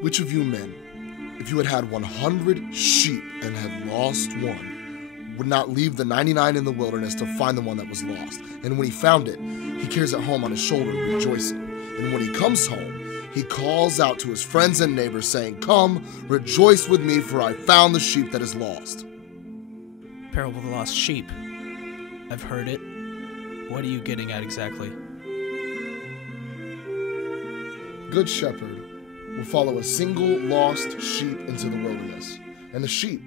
Which of you men, if you had had 100 sheep and had lost one, would not leave the 99 in the wilderness to find the one that was lost? And when he found it, he carries it home on his shoulder, rejoicing. And when he comes home, he calls out to his friends and neighbors, saying, "Come, rejoice with me, for I found the sheep that is lost." Parable of the Lost Sheep. I've heard it. What are you getting at exactly? Good shepherd will follow a single lost sheep into the wilderness, and the sheep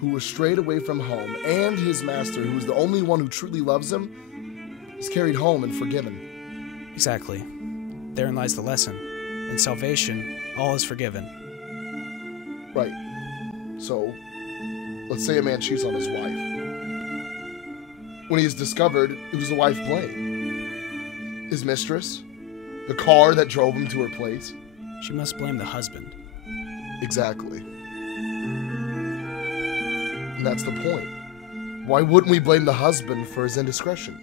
who was strayed away from home and his master, who is the only one who truly loves him, is carried home and forgiven. Exactly. Therein lies the lesson. In salvation, all is forgiven. Right. So, let's say a man cheats on his wife. When he is discovered, it was the wife's blame. His mistress? The car that drove him to her place? She must blame the husband. Exactly. And that's the point. Why wouldn't we blame the husband for his indiscretion?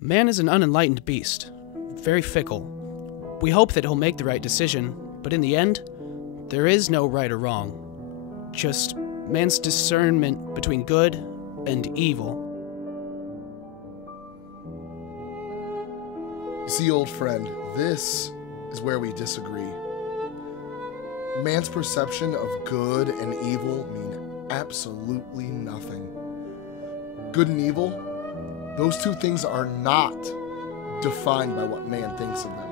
Man is an unenlightened beast, very fickle. We hope that he'll make the right decision, but in the end, there is no right or wrong. Just man's discernment between good and evil. You see, old friend, this is where we disagree. Man's perception of good and evil mean absolutely nothing. Good and evil, those two things are not defined by what man thinks of them.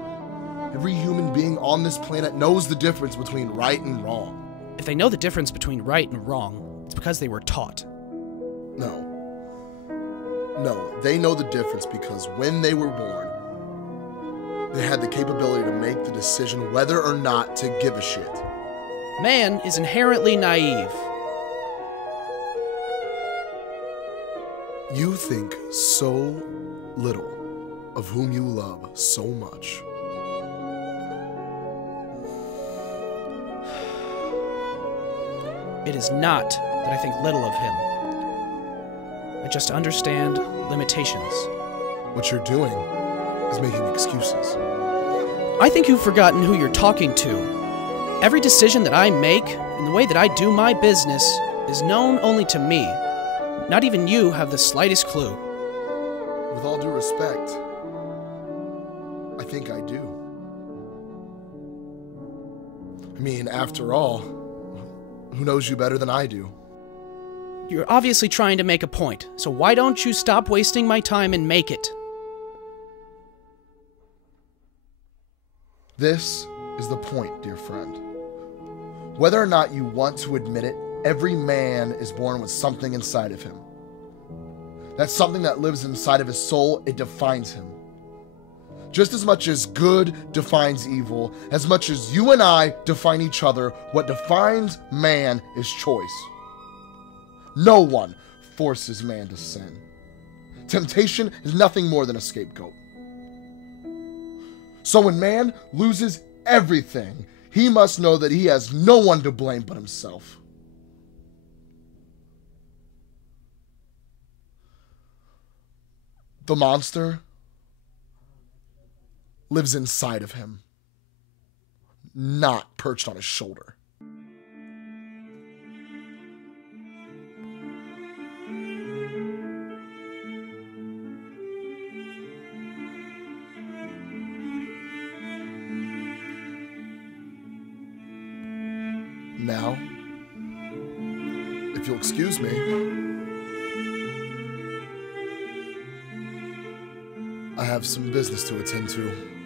Every human being on this planet knows the difference between right and wrong. If they know the difference between right and wrong, it's because they were taught. No, they know the difference because when they were born, they had the capability to make the decision whether or not to give a shit. Man is inherently naive. You think so little of whom you love so much. It is not that I think little of him. I just understand limitations. What you're doing is making excuses. I think you've forgotten who you're talking to. Every decision that I make and the way that I do my business is known only to me. Not even you have the slightest clue. With all due respect, I think I do. I mean, after all, who knows you better than I do? You're obviously trying to make a point, so why don't you stop wasting my time and make it? This is the point, dear friend. Whether or not you want to admit it, every man is born with something inside of him. That's something that lives inside of his soul. It defines him. Just as much as good defines evil, as much as you and I define each other, what defines man is choice. No one forces man to sin. Temptation is nothing more than a scapegoat. So when man loses everything, he must know that he has no one to blame but himself. The monster lives inside of him, not perched on his shoulder. Now, if you'll excuse me, I have some business to attend to.